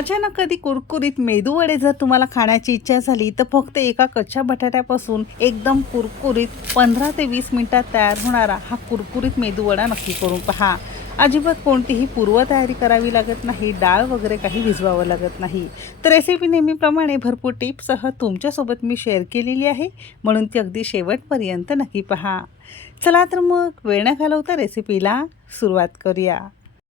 अचानक कधी कुरकुरीत मेदूवडे जर तुम्हाला खाण्याची इच्छा झाली तर फक्त एका कच्च्या बटाट्यापासून एकदम कुरकुरीत पंधरा ते वीस मिनिटात तयार होणारा हा कुरकुरीत मेदूवडा नक्की करून पहा. अजिबात कोणतीही पूर्वतयारी करावी लागत नाही डाळ वगैरे काही भिजवावं लागत नाही. तर रेसिपी नेहमीप्रमाणे भरपूर टिप्ससह तुमच्यासोबत मी शेअर केलेली आहे. म्हणून ती अगदी शेवटपर्यंत नक्की पहा. चला तर मग वेळ न घालवता रेसिपीला सुरुवात करूया.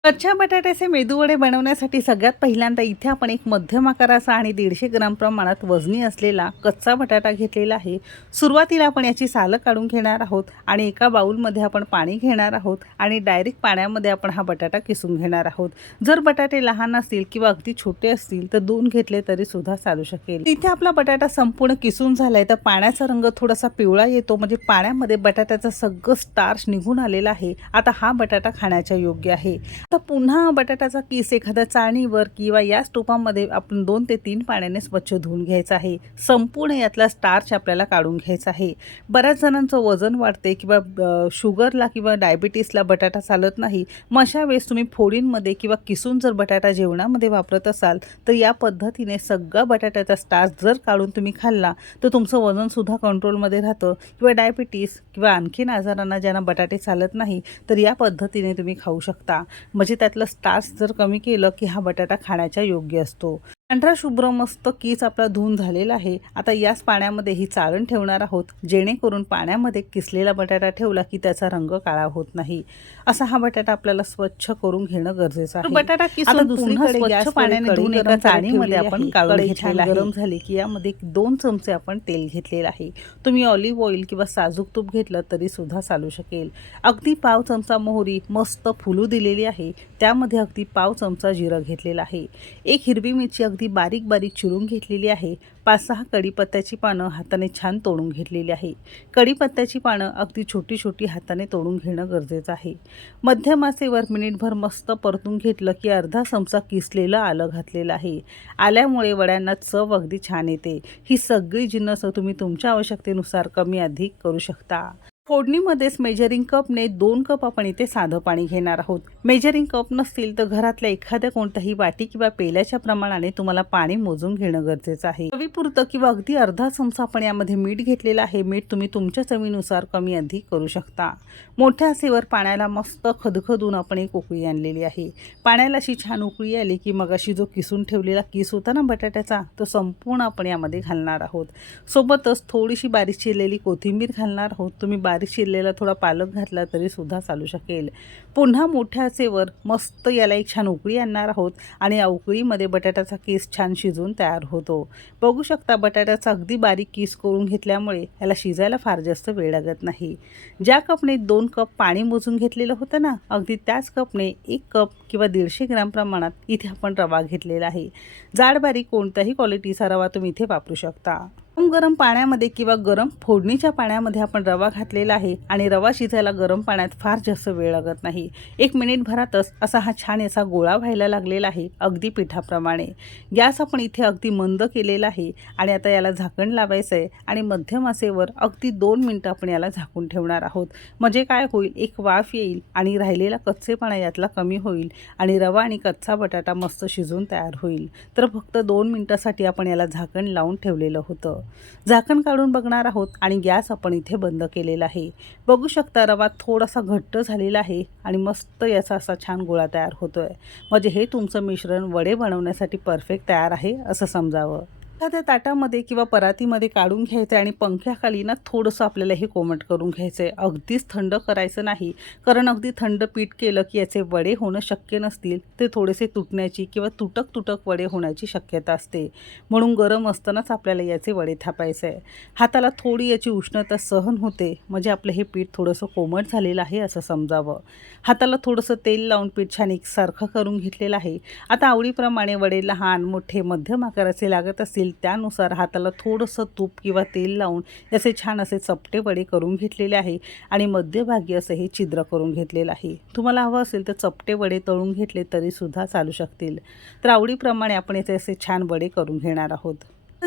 कच्च्या बटाट्याचे मेदूवडे बनवण्यासाठी सगळ्यात पहिल्यांदा इथे आपण एक मध्यम आकाराचा आणि दीडशे ग्राम प्रमाणात वजनी असलेला कच्चा बटाटा घेतलेला आहे. सुरुवातीला आपण याची सालं काढून घेणार आहोत आणि एका बाऊलमध्ये आपण पाणी घेणार आहोत आणि डायरेक्ट पाण्यामध्ये आपण हा बटाटा किसून घेणार आहोत. जर बटाटे लहान असतील किंवा अगदी छोटे असतील तर दोन घेतले तरी सुद्धा चालू शकेल. इथे आपला बटाटा संपूर्ण किसून झालाय तर पाण्याचा रंग थोडासा पिवळा येतो म्हणजे पाण्यामध्ये बटाट्याचं सगळं स्टार्च निघून आलेला आहे. आता हा बटाटा खाण्याच्या योग्य आहे. आता पुन्हा बटाट्याचा किस एखाद्या चाळणीवर किंवा या टोपामध्ये आपण दोन ते तीन पाण्याने स्वच्छ धुवून घ्यायचं आहे. संपूर्ण यातला स्टार्च आपल्याला काढून घ्यायचा आहे. बऱ्याच जणांचं वजन वाढते किंवा शुगरला किंवा डायबिटीसला बटाटा चालत नाही. मग अशा वेळेस तुम्ही फोडींमध्ये किंवा किसून जर बटाटा जेवणामध्ये वापरत असाल तर या पद्धतीने सगळा बटाट्याचा स्टार्च जर काढून तुम्ही खाल्ला तर तुमचं वजनसुद्धा कंट्रोलमध्ये राहतं. किंवा डायबिटीस किंवा आणखीन आजारांना ज्यांना बटाटे चालत नाही तर या पद्धतीने तुम्ही खाऊ शकता. म्हणजे त्यातलं स्टार्च जर कमी केलं की हा बटाटा खाण्याच्या योग्य असतो. पांढरा शुभ्र मस्त कीच आपला धुवून झालेला आहे. आता याच पाण्यामध्ये ही चाळण ठेवणार आहोत. जेणेकरून पाण्यामध्ये किसलेला बटाटा ठेवला की त्याचा रंग काळा होत नाही. असा हा बटाटा आपल्याला स्वच्छ करून घेणं गरजेचं आहे. बटाटा गॅस गॅस पाण्याने धुवून एका चाळणीमध्ये आपण घेतलेला गरम झाली की यामध्ये दोन चमचे आपण तेल घेतलेलं आहे. तुम्ही ऑलिव्ह ऑइल किंवा साजूक तूप घेतलं तरी सुद्धा चालू शकेल. अगदी पाव चमचा मोहरी मस्त फुलू दिलेली आहे. त्यामध्ये अगदी पाव चमचा जिरं घेतलेलं आहे. एक हिरवी मिरची अगदी बारीक बारीक चिरून घेतलेली आहे. पाच सहा कढीपत्त्याची पानं हाताने छान तोडून घेतलेली आहे. कढीपत्त्याची पानं अगदी छोटी छोटी हाताने तोडून घेणं गरजेचं आहे. मध्यम आचेवर मिनिटभर मस्त परतून घेतलं की अर्धा चमचा किसलेलं आलं घातलेलं आहे. आल्यामुळे वड्यांना चव अगदी छान येते. ही सगळी जिन्नस तुम्ही तुमच्या आवश्यकतेनुसार कमी अधिक करू शकता. फोडणीमध्येच मेजरिंग कपने दोन कप आपण इथे साधं पाणी घेणार आहोत. मेजरिंग कप नसतील तर घरातल्या एखाद्या कोणत्याही वाटी किंवा पेल्याच्या प्रमाणाने तुम्हाला पाणी मोजून घेणं गरजेचं आहे. चवीपुरतं किंवा अगदी अर्धा चमचा आपण यामध्ये मीठ घेतलेलं आहे. मीठ तुम्ही तुमच्या चवीनुसार कमी अधिक करू शकता. मोठ्या आसेवर पाण्याला मस्त खदखदून आपण एक उकळी आणलेली आहे. पाण्याला अशी छान उकळी आली की मग अशी जो किसून ठेवलेला किस होता ना बटाट्याचा तो संपूर्ण आपण यामध्ये घालणार आहोत. सोबतच थोडीशी बारीक चिरलेली कोथिंबीर घालणार आहोत. तुम्ही बारीक चिरलेला थोडा पालक घातला तरी सुद्धा चालू शकेल. पुन्हा मोठ्या असेवर मस्त याला एक छान उकळी आणणार आहोत आणि या उकळीमध्ये बटाट्याचा केस छान शिजून तयार होतो. बघू शकता बटाट्याचा अगदी बारीक केस करून घेतल्यामुळे याला शिजायला फार जास्त वेळ लागत नाही. ज्या कपने दोन कप पाणी मोजून घेतलेलं होतं ना अगदी त्याच कपने एक कप किंवा दीडशे ग्राम प्रमाणात इथे आपण रवा घेतलेला आहे. जाड बारीक कोणत्याही क्वालिटीचा रवा तुम्ही इथे वापरू शकता. गरम गरम पाण्यामध्ये किंवा गरम फोडणीच्या पाण्यामध्ये आपण रवा घातलेला आहे आणि रवा शिजायला गरम पाण्यात फार जास्त वेळ लागत नाही. एक मिनिटभरातच असा हा छान याचा गोळा व्हायला लागलेला आहे अगदी पिठाप्रमाणे. गॅस आपण इथे अगदी मंद केलेला आहे आणि आता याला झाकण लावायचं आहे आणि मध्यम आचेवर अगदी दोन मिनटं आपण याला झाकून ठेवणार आहोत. म्हणजे काय होईल? एक वाफ येईल आणि राहिलेला कच्चेपणा यातला कमी होईल आणि रवा आणि कच्चा बटाटा मस्त शिजून तयार होईल. तर फक्त दोन मिनटासाठी आपण याला झाकण लावून ठेवलेलं होतं. झाकण काढून बघणार आहोत आणि गॅस आपण इथे बंद केलेला आहे. बघू शकता रवा थोडासा घट्ट झालेला आहे आणि मस्त याचा असा छान गोळा तयार होतो आहे म्हणजे हे तुमचं मिश्रण वडे बनवण्यासाठी परफेक्ट तयार आहे असं समजावं. एखाद्या ताटामध्ये किंवा परातीमध्ये काढून घ्यायचं आणि पंख्याखाली ना थोडंसं आपल्याला हे कोमट करून घ्यायचं आहे अगदीच थंड करायचं नाही. कारण अगदी थंड पीठ केलं की याचे वडे होणं शक्य नसतील. ते थोडेसे तुटण्याची किंवा तुटक तुटक वडे होण्याची शक्यता असते. म्हणून गरम असतानाच आपल्याला याचे वडे थापायचे आहे हाताला थोडी याची उष्णता सहन होते. म्हणजे आपलं हे पीठ थोडंसं कोमट झालेलं आहे असं समजावं. हाताला थोडंसं तेल लावून पीठ छान एकसारखं करून घेतलेलं आहे. आता आवडीप्रमाणे वडे लहान मोठे मध्यम आकाराचे लागत असतील त्यानुसार हाताला थोडंसं तूप किंवा तेल लावून असे छान असे चपटे वडे करून घेतलेले आहे आणि मध्यभागी असं हे छिद्र करून घेतलेलं आहे. तुम्हाला हवं असेल तर चपटे वडे तळून घेतले तरीसुद्धा चालू शकतील. तर आवडीप्रमाणे आपण इथे असे छान वडे करून घेणार आहोत.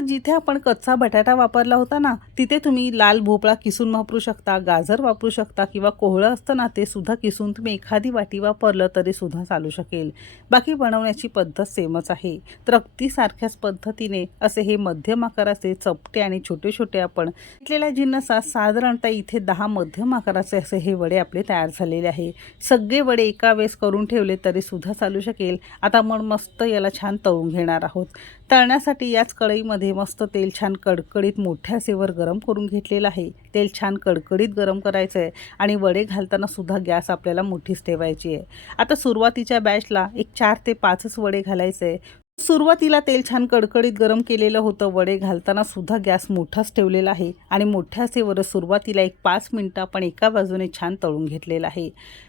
जिथे आपण कच्चा बटाटा वापरला होता ना तिथे तुम्ही लाल भोपळा किसून वापरू शकता गाजर वापरू शकता किंवा कोहळं असतं ना ते सुद्धा किसून तुम्ही एखादी वाटी वापरलं तरी सुद्धा चालू शकेल. बाकी बनवण्याची पद्धत सेमच आहे. तर अगदी सारख्याच पद्धतीने असे हे मध्यम आकाराचे चपटे आणि छोटे छोटे आपण घेतलेल्या जिन्नसात साधारणतः इथे दहा मध्यम आकाराचे असे हे वडे आपले तयार झालेले आहे. सगळे वडे एका वेळेस करून ठेवले तरी सुद्धा चालू शकेल. आता मग मस्त याला छान तळून घेणार आहोत. तळण्यासाठी याच कढईमध्ये मस्त तेल छान कडकडीत मोठ्या सेवर गरम करून घेतलेलं आहे. तेल छान कडकडीत गरम करायचं आहे आणि वडे घालताना सुद्धा गॅस आपल्याला मोठीच ठेवायची आहे. आता सुरुवातीच्या बॅचला एक चार ते पाचच वडे घालायचे आहे सुरुवातीला तेल छान कडकडीत गरम केलेलं होतं. वडे घालताना सुद्धा गॅस मोठाच ठेवलेला आहे आणि मोठ्या सेवर सुरुवातीला एक पाच मिनटं आपण एका बाजूने छान तळून घेतलेला आहे.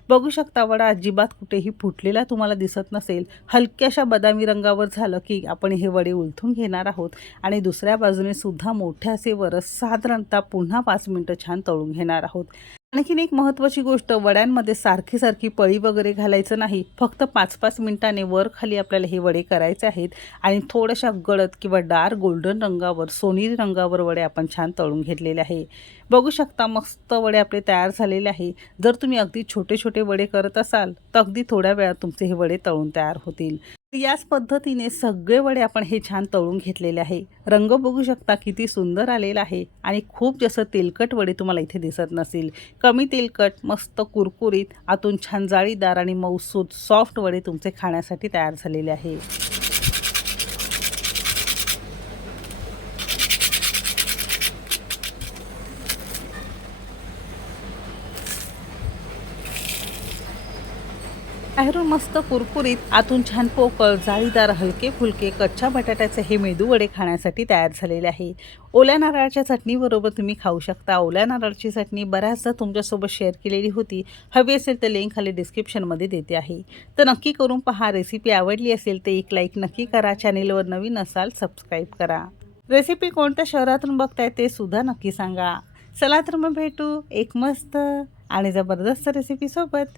बघू शकता वडा अजिबात कुठेही फुटलेला तुम्हाला दिसत नसेल. हलक्याशा बदामी रंगावर झालं की आपण हे वडे उलथून घेणार आहोत आणि दुसऱ्या बाजूने सुद्धा मोठ्या सेवर साधारणतः पुन्हा पाच मिनटं छान तळून घेणार आहोत. आणखीन एक महत्त्वाची गोष्ट वड्यांमध्ये सारखी सारखी पळी वगैरे घालायचं नाही. फक्त पाच पाच मिनिटाने वर खाली आपल्याला हे वडे करायचे आहेत आणि थोड्याशा गडद किंवा डार्क गोल्डन रंगावर सोनेरी रंगावर वडे आपण छान तळून घेतलेले आहे. बघू शकता मस्त वडे आपले तयार झालेले आहे. जर तुम्ही अगदी छोटे छोटे वडे करत असाल तर अगदी थोड्या वेळात तुमचे हे वडे तळून तयार होतील. याच पद्धतीने सगळे वडे आपण हे छान तळून घेतलेले आहे. रंग बघू शकता किती सुंदर आलेला आहे आणि खूप जसं तेलकट वडे तुम्हाला इथे दिसत नसेल. कमी तेलकट मस्त कुरकुरीत आतून छान जाळीदार आणि मऊसूद सॉफ्ट वडे तुमचे खाण्यासाठी तयार झालेले आहे. बाहेरून मस्त कुरकुरीत आतून छान पोकळ जाळीदार हलके फुलके कच्च्या बटाट्याचे हे मेदू वडे खाण्यासाठी तयार झालेले आहे ओल्या नारळाच्या चटणीबरोबर तुम्ही खाऊ शकता. ओल्या नारळाची चटणी बऱ्याचदा तुमच्यासोबत शेअर केलेली होती. हवी असेल तर लिंक खाली डिस्क्रिप्शनमध्ये देते आहे. तर नक्की करून पहा रेसिपी आवडली असेल तर एक लाईक नक्की करा. चॅनेलवर नवीन असाल सबस्क्राईब करा. रेसिपी कोणत्या शहरातून बघताय ते सुद्धा नक्की सांगा. चला तर मग भेटू एक मस्त आणि जबरदस्त रेसिपीसोबत